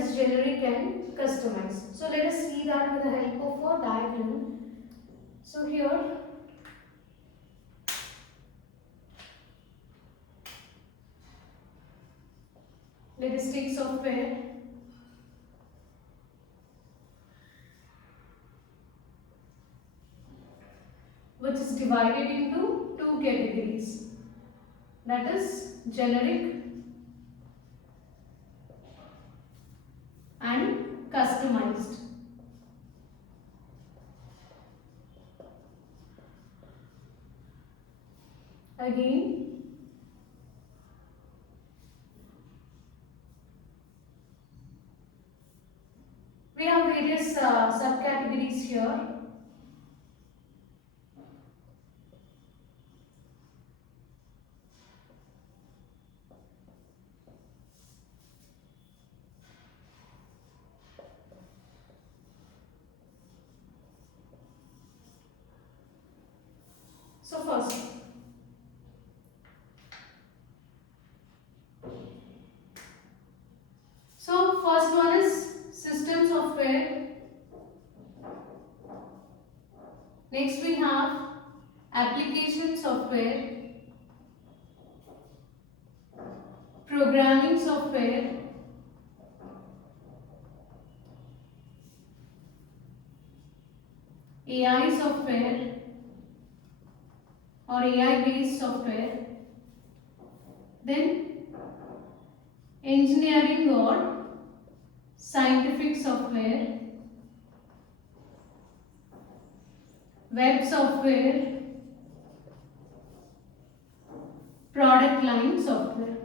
as generic and customized. So let us see that with the help of a diagram. So here let us take software which is divided into two categories, that is generic and customized. Again, we have various subcategories here. So first, one is system software. Next we have application software, programming software, AI software or AI based software, then engineering or scientific software, web software, product line software.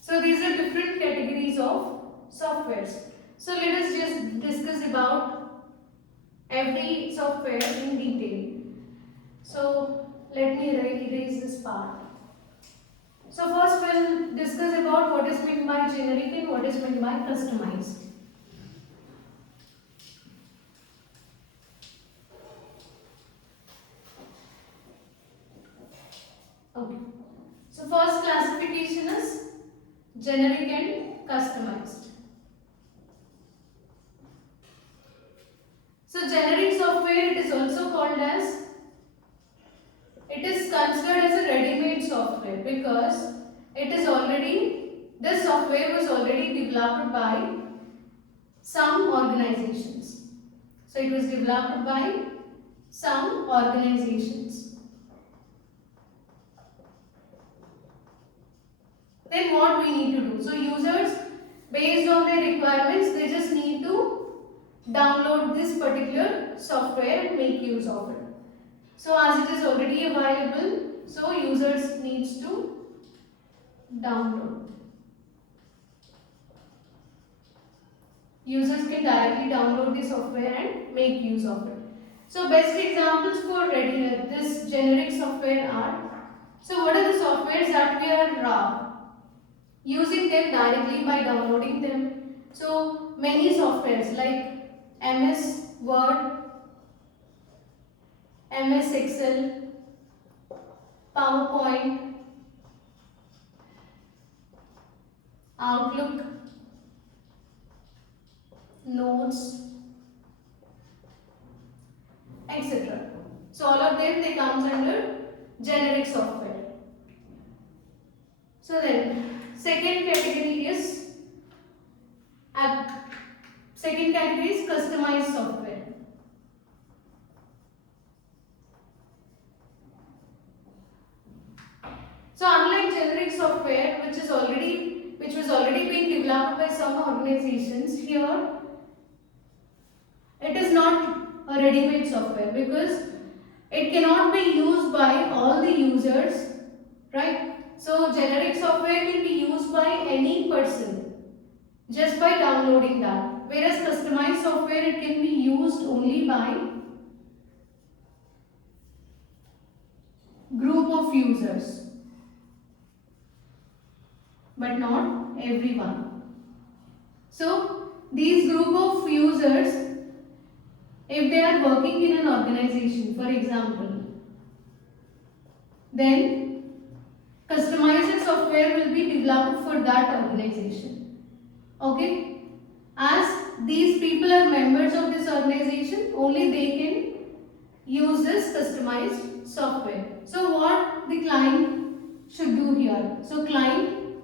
So these are different categories of softwares. So let us just discuss about every software in detail. So let me erase this part. So first we'll discuss about what is meant by generic and what is meant by customized. Okay. So first classification is generic and customized. So generic software, it is also called as, it is considered as a ready-made software because it is already, this software was already developed by some organizations. So it was developed by some organizations. Then what we need to do? So users, based on their requirements, they just need to download this particular software and make use of it. So as it is already available, so users needs to download. Users can directly download the software and make use of it. So best examples for this generic software are, so what are the softwares that we are using them directly by downloading them? So many softwares like MS Word, MS Excel, PowerPoint, Outlook, Notes, etc. So all of them, they comes under generic software. So then second category is customized software. So unlike generic software, which was already being developed by some organizations, here it is not a ready-made software because it cannot be used by all the users, right? So generic software can be used by any person just by downloading that, whereas customized software, it can be used only by group of users, but not everyone. So these group of users, if they are working in an organization, for example, then customized software will be developed for that organization. Okay? As these people are members of this organization, only they can use this customized software. So what the client should do here? So client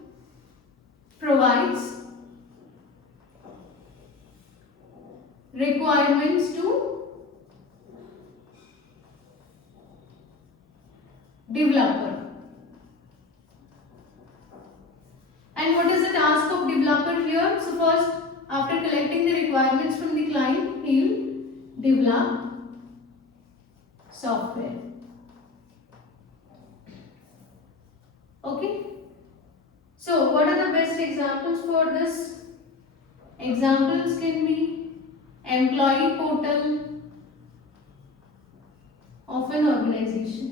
provides requirements to developer. And what is the task of developer here? So first, after collecting the requirements from the client, he will develop software. Okay. So what are the best examples for this? Examples can be employee portal of an organization.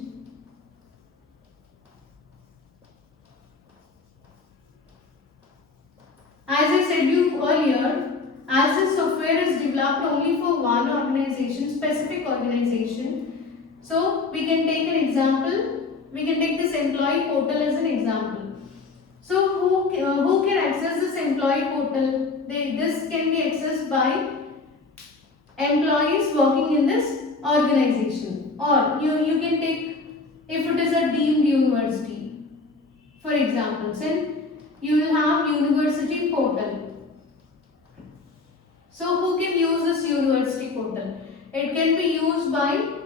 As I said you earlier, as this software is developed only for one organization, specific organization, so we can take an example. We can take this employee portal as an example. So who can access this employee portal? This can be accessed by employees working in this organization, or you can take, if it is a deemed university, for example, then you will have university portal. So who can use this university portal? It can be used by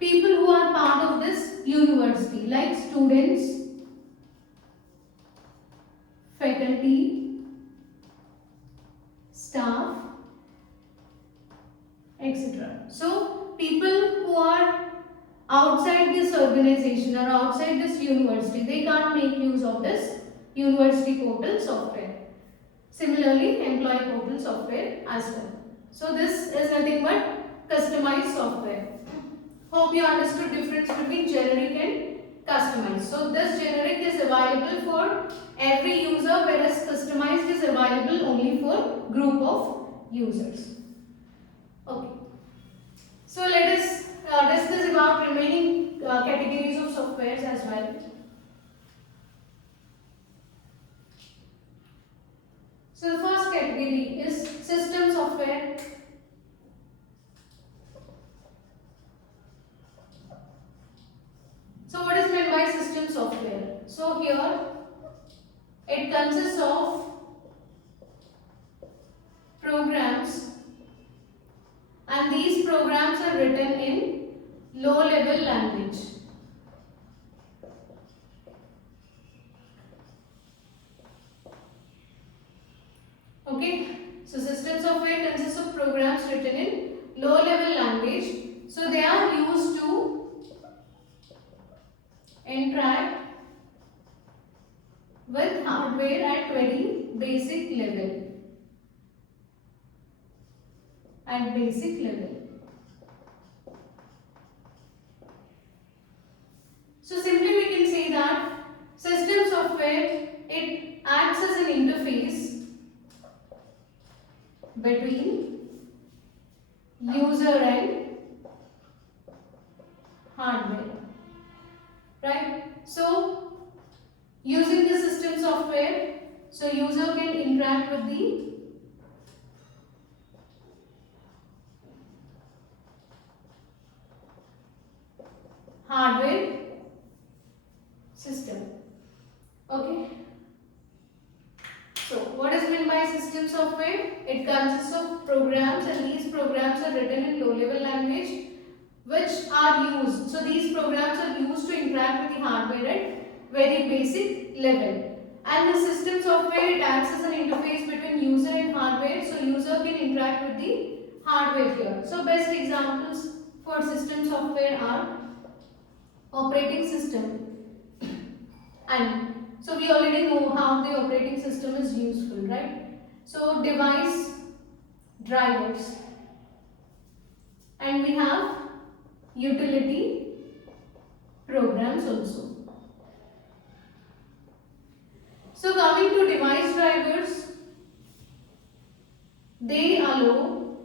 people who are part of this university, like students, faculty, staff, etc. So people who are outside this organization or outside this university, they can't make use of this university portal software. Similarly, employee portal software as well. So this is nothing but customized software. Hope you understood difference between generic and customized. So this generic is available for every user, whereas customized is available only for group of users. Okay. So let us discuss about remaining categories of softwares as well. So the first category is system software. So what is meant by system software? So here it consists of programs, and these programs are written in low level language. Okay, so system software consists of programs written in low level language. So they are used to interact with hardware at very basic level. At basic level. So simply we can say that system software, it acts as an interface between user and hardware, right? So using the system software, so user can interact with the hardware system. Okay. So what is meant by system software? It consists of programs, and these programs are written in low level language which are used. So these programs are used to interact with the hardware at very basic level. And the system software, it acts as an interface between user and hardware. So user can interact with the hardware here. So best examples for system software are operating system. And so we already know how the operating system is useful, right? So device drivers, and we have utility programs also. So coming to device drivers, they allow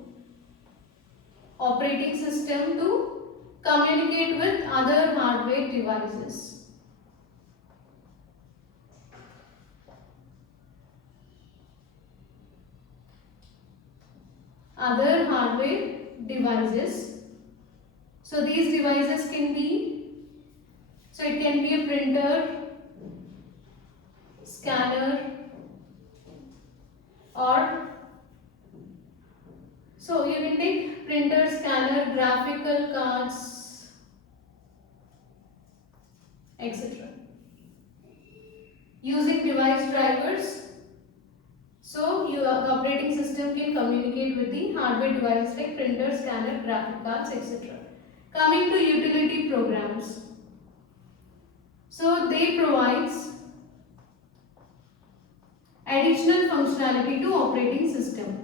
operating system to communicate with other hardware devices. other hardware devices. So these devices can be, so it can be a printer, scanner, or so you can take printer, scanner, graphical cards, etc. Using device drivers, so the operating system can communicate with the hardware device like printer, scanner, graphic cards, etc. Coming to utility programs, so they provides additional functionality to operating system.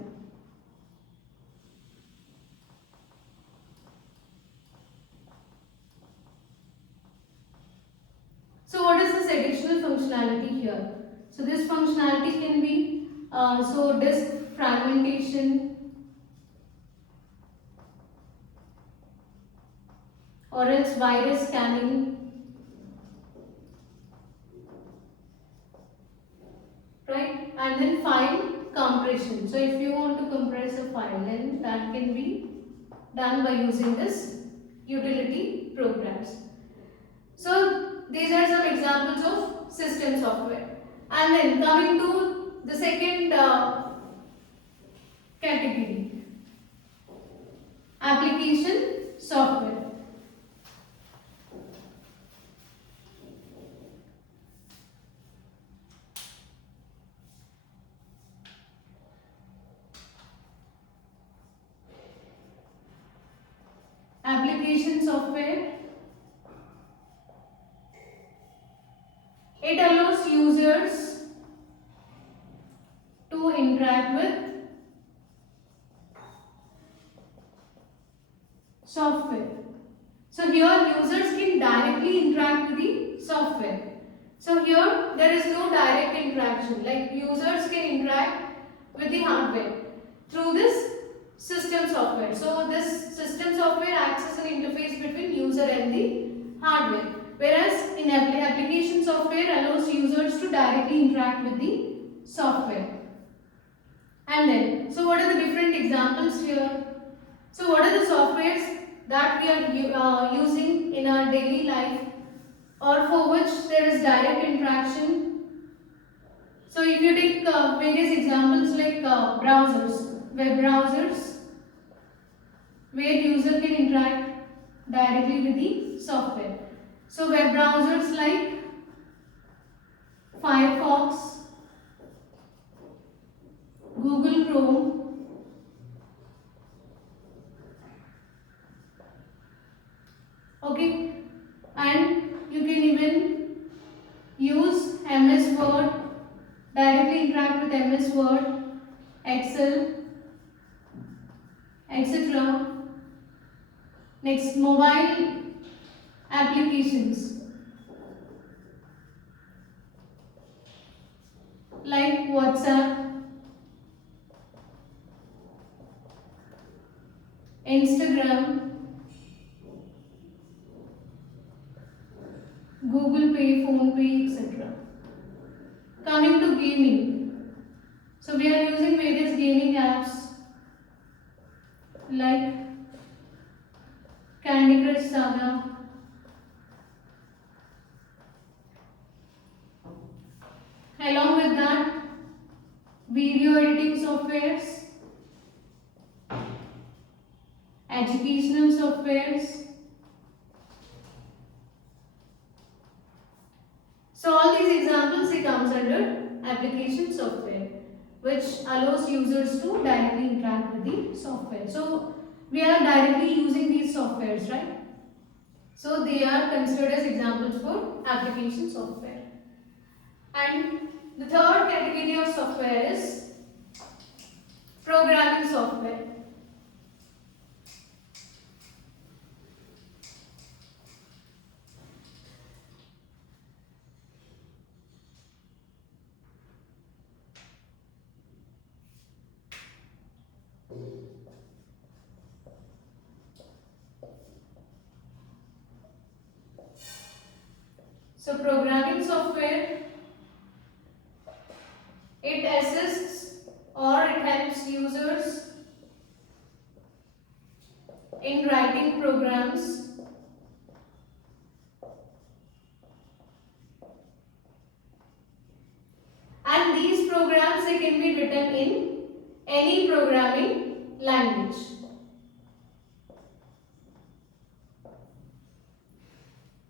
So what is this additional functionality here? So this functionality can be so disk fragmentation, or else virus scanning, right? And then file compression. So if you want to compress a file, then that can be done by using this utility programs. So these are some examples of system software. And then coming to the second category, application software. Application software, it allows users to interact with software. So here users can directly interact with the software. So here there is no direct interaction, like users can interact with the hardware through this system software. So this system software acts as an interface between user and the hardware, whereas in application software allows users to directly interact with the software. And then, so what are the different examples here? So what are the softwares that we are using in our daily life, or for which there is direct interaction? So if you take various examples like browsers, web browsers, where user can interact directly with the software. So web browsers like Firefox, Google Chrome, okay, and you can even use MS Word, directly interact with MS Word, Excel, etc. Next, mobile applications like WhatsApp, Instagram, Google Pay, Phone Pay, etc. Coming to gaming, so we are using various gaming apps like Candy Crush Saga, along with that video editing softwares, educational softwares. So all these examples, it comes under application software, which allows users to directly interact with the software. So we are directly using these softwares, right? So they are considered as examples for application software. And the third category of software is programming software. So programming software, it assists or it helps users in writing programs and these programs they can be written in any programming language.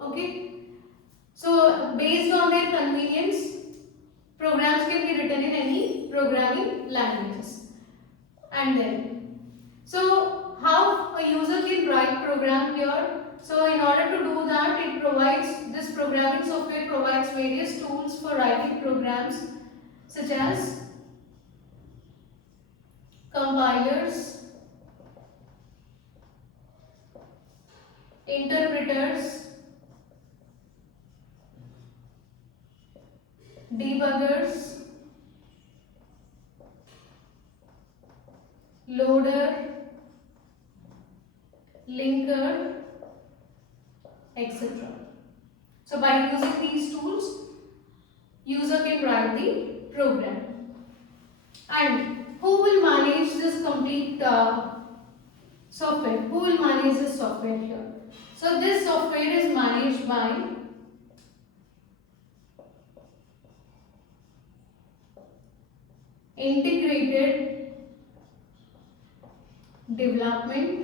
Okay, so based on their convenience, programs can be written in any programming languages. And then, so how a user can write program here? So in order to do that, this programming software provides various tools for writing programs such as compilers, interpreters, debuggers, loader, linker, etc. So by using these tools, user can write the program. And who will manage this complete software? Who will manage this software here? So this software is managed by integrated development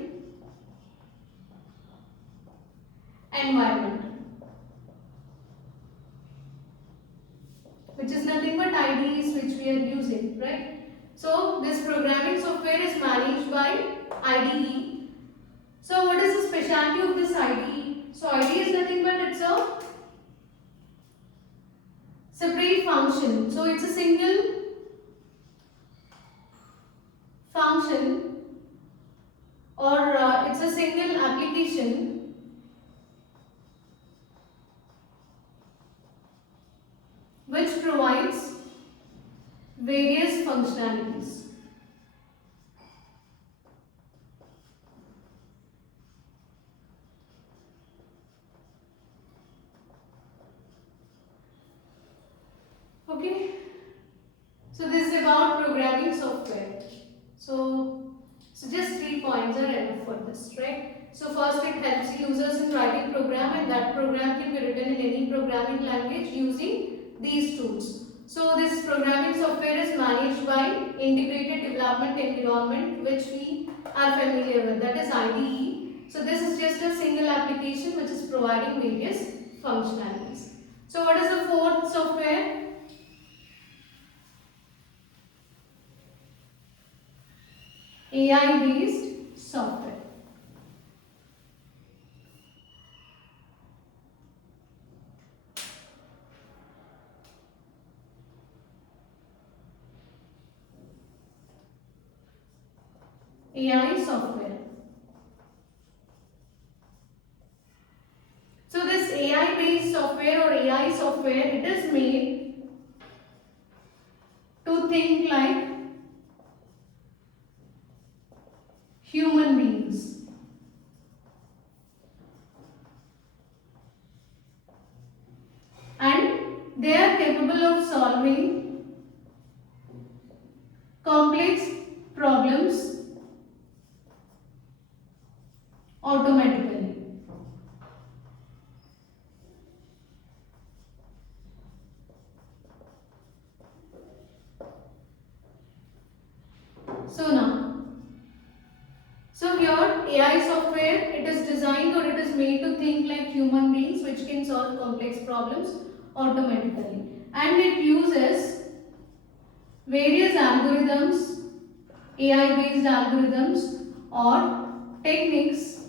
environment, which is nothing but IDEs which we are using, right? So this programming software is managed by IDE. So what is the specialty of this IDE? So IDE is nothing but it's a separate function. So it's a single function or it's a single application which provides various functionalities. Okay, so this is about programming software. So just 3 points are enough for this, right? So first, it helps users in writing program, and that program can be written in any programming language using these tools. So this programming software is managed by integrated development environment, which we are familiar with, that is IDE. So this is just a single application which is providing various functionalities. So what is the fourth software? AI based software. AI software. So this AI based software or AI software, it is made to think like human beings. And they are capable of solving complex problems automatically. So here AI software, it is designed or it is made to think like human beings, which can solve complex problems automatically, and it uses various algorithms, AI based algorithms or techniques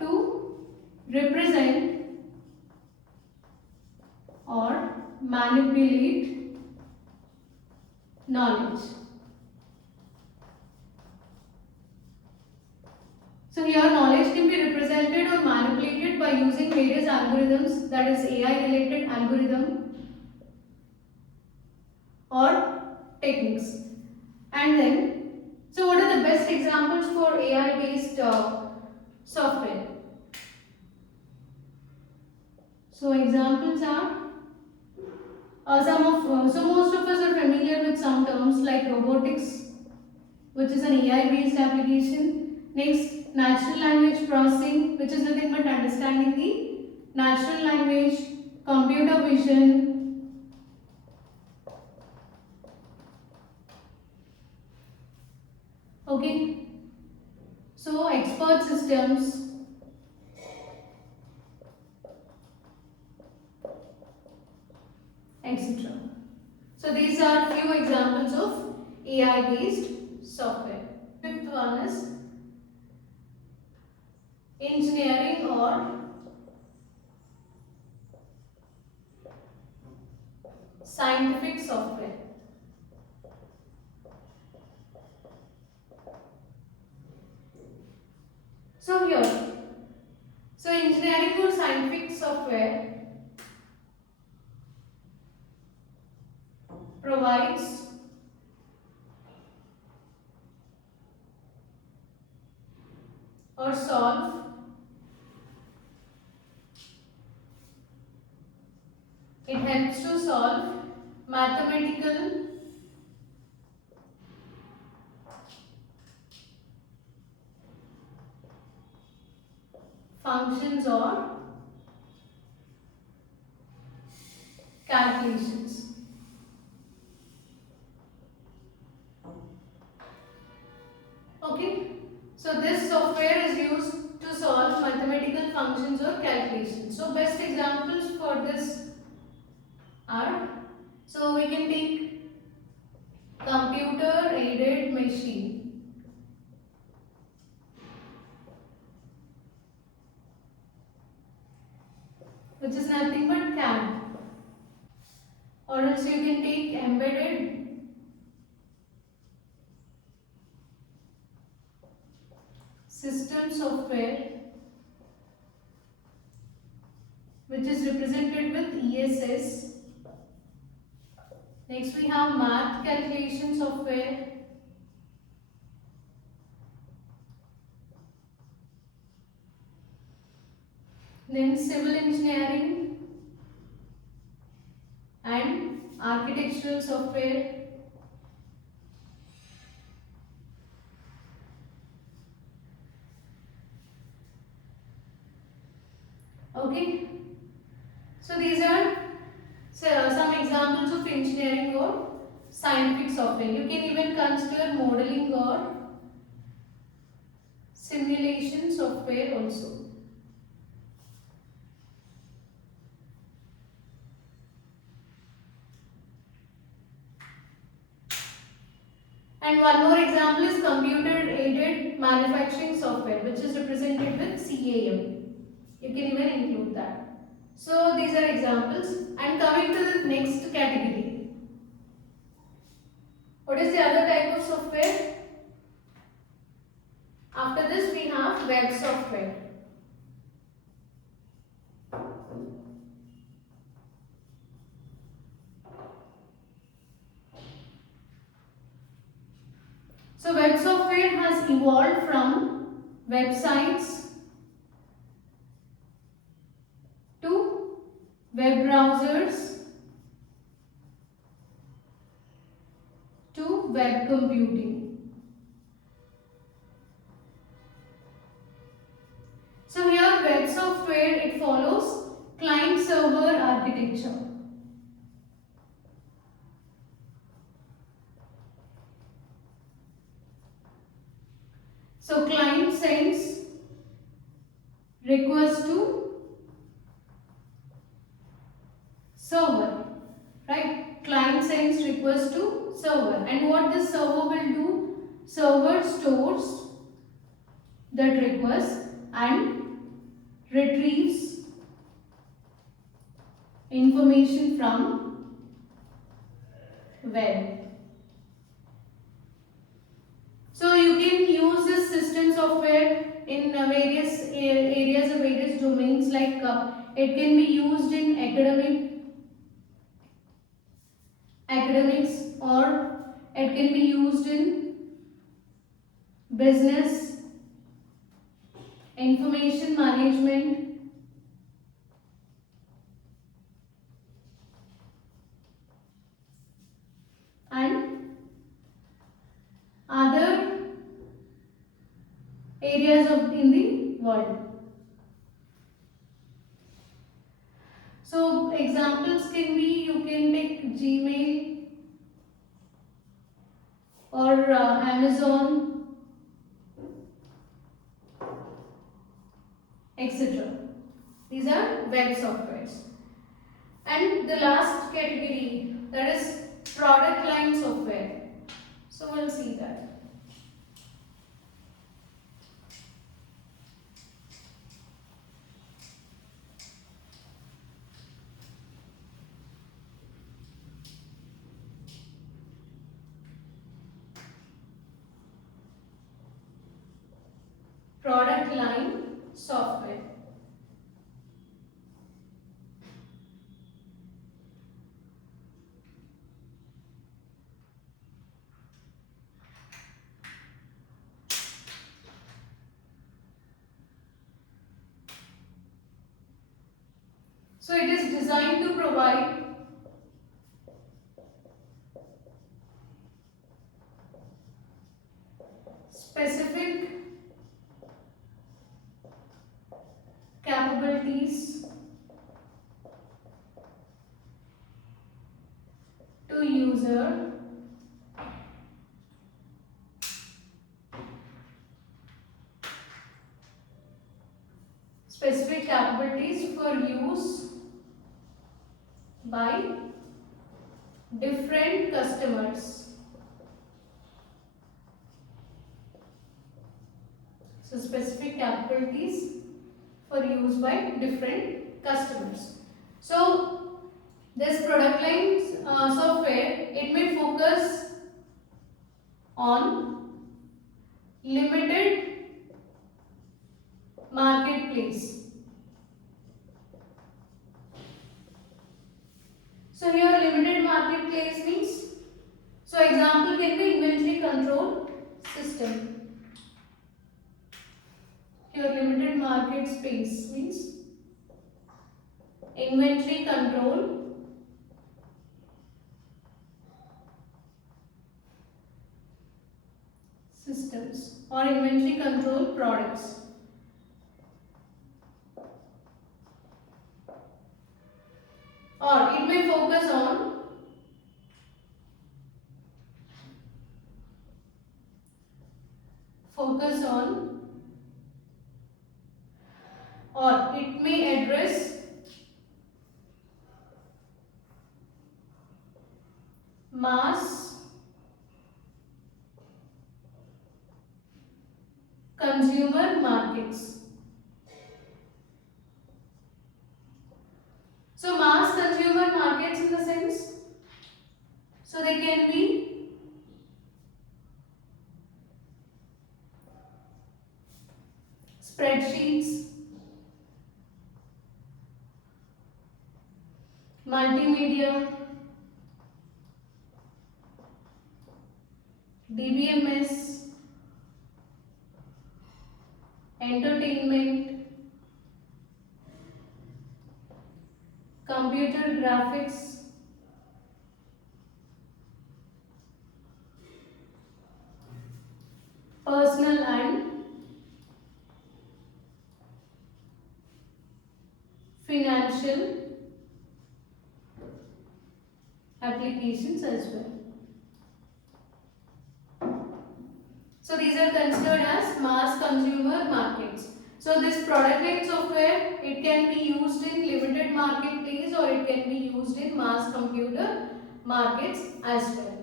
to represent or manipulate knowledge. So here knowledge can be represented or manipulated by using various algorithms, that is AI related algorithm or techniques. And then, so what are the best examples for AI based software? So examples are So most of us are familiar with some terms like robotics, which is an AI based application. Next, natural language processing, which is nothing but understanding the natural language, computer vision. Okay, so expert systems, etc. So these are few examples of AI based software. Fifth one is engineering or scientific software. So here, so engineering or scientific software provides or solve, it helps to solve mathematical functions or calculations. Okay, so this software is used to solve mathematical functions or calculations. So best examples for this are, so we can take computer aided machine, which is nothing but CAM, or else you can take embedded system software, which is represented with ESS. Next we have math calculation software. Then civil engineering and architectural software. Okay, so these are some examples of engineering or scientific software. You can even consider modeling or simulation software also. And one more example is computer aided manufacturing software, which is represented with CAM. You can even include that. So these are examples. And coming to the next category. What is the other type of software? After this we have web software. So web software has evolved from websites to web browsers to web computing. So here web software, it follows client server architecture. So client sends request to server, right? Client sends request to server, and what this server will do? Server stores that request and retrieves information from web. So you can use this system software in various areas or various domains, like it can be used in academics, or it can be used in business, information management, . areas of in the world. So examples can be, you can take Gmail or Amazon, etc. These are web softwares. And the last category, that is product line software. So we'll see that. Product line software. So it is designed to provide specific capabilities to user specific capabilities for use by different customers. So specific capabilities for use by different customers. So this product line software, it may focus on limited marketplace. So here limited marketplace means, so example can be inventory control system. Here limited market space means inventory control systems or inventory control products. Or it may focus on or it may address mass consumer markets. So mass consumer markets in the sense, so they can be spreadsheets, multimedia, DBMS, entertainment, computer graphics, personal and financial applications as well. So these are considered as mass consumer markets. So this product line software, it can be used in limited marketplace or it can be used in mass computer markets as well.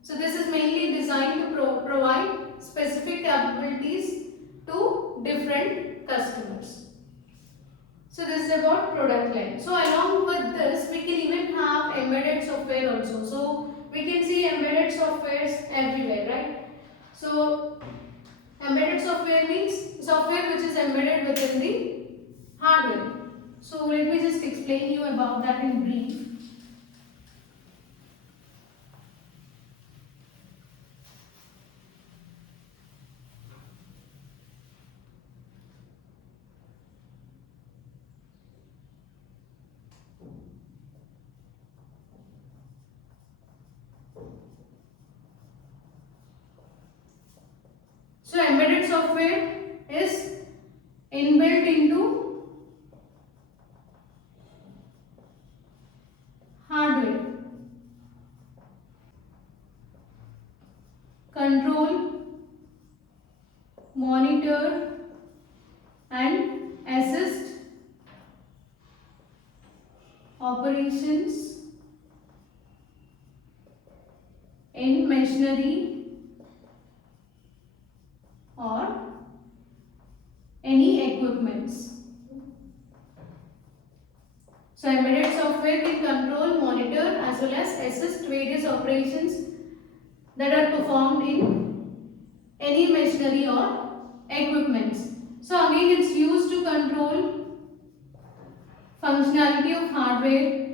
So this is mainly designed to provide specific capabilities to different customers. So this is about product line. So along with this, we can even have embedded software also. So we can see embedded softwares everywhere, right? So embedded software means software which is embedded within the hardware. So let me just explain you about that in brief. So embedded software is inbuilt into hardware. Control, monitor and assist operations in machinery or any equipments. So embedded software can control, monitor as well as assist various operations that are performed in any machinery or equipments. So again it's used to control functionality of hardware,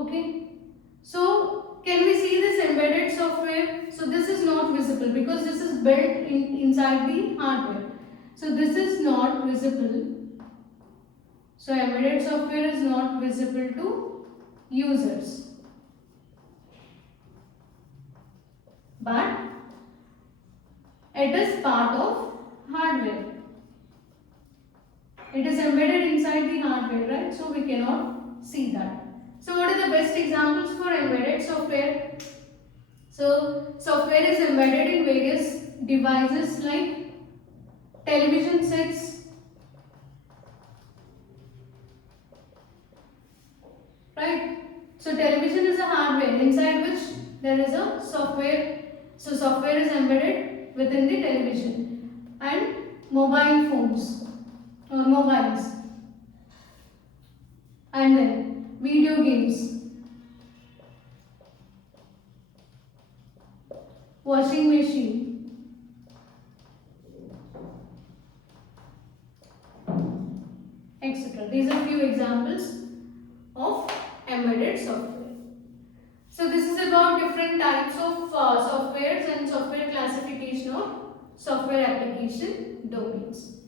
Okay. So can we see this embedded software? So this is not visible because this is built inside the hardware. So this is not visible. So embedded software is not visible to users. But it is part of hardware. It is embedded inside the hardware, right? So we cannot see that. So what are the best examples for embedded software? So software is embedded in various devices like television sets, right? So television is a hardware inside which there is a software. So software is embedded within the television, and mobile phones or mobiles, and then video games, washing machine, etc. These are few examples of embedded software. So this is about different types of softwares and software classification or software application domains.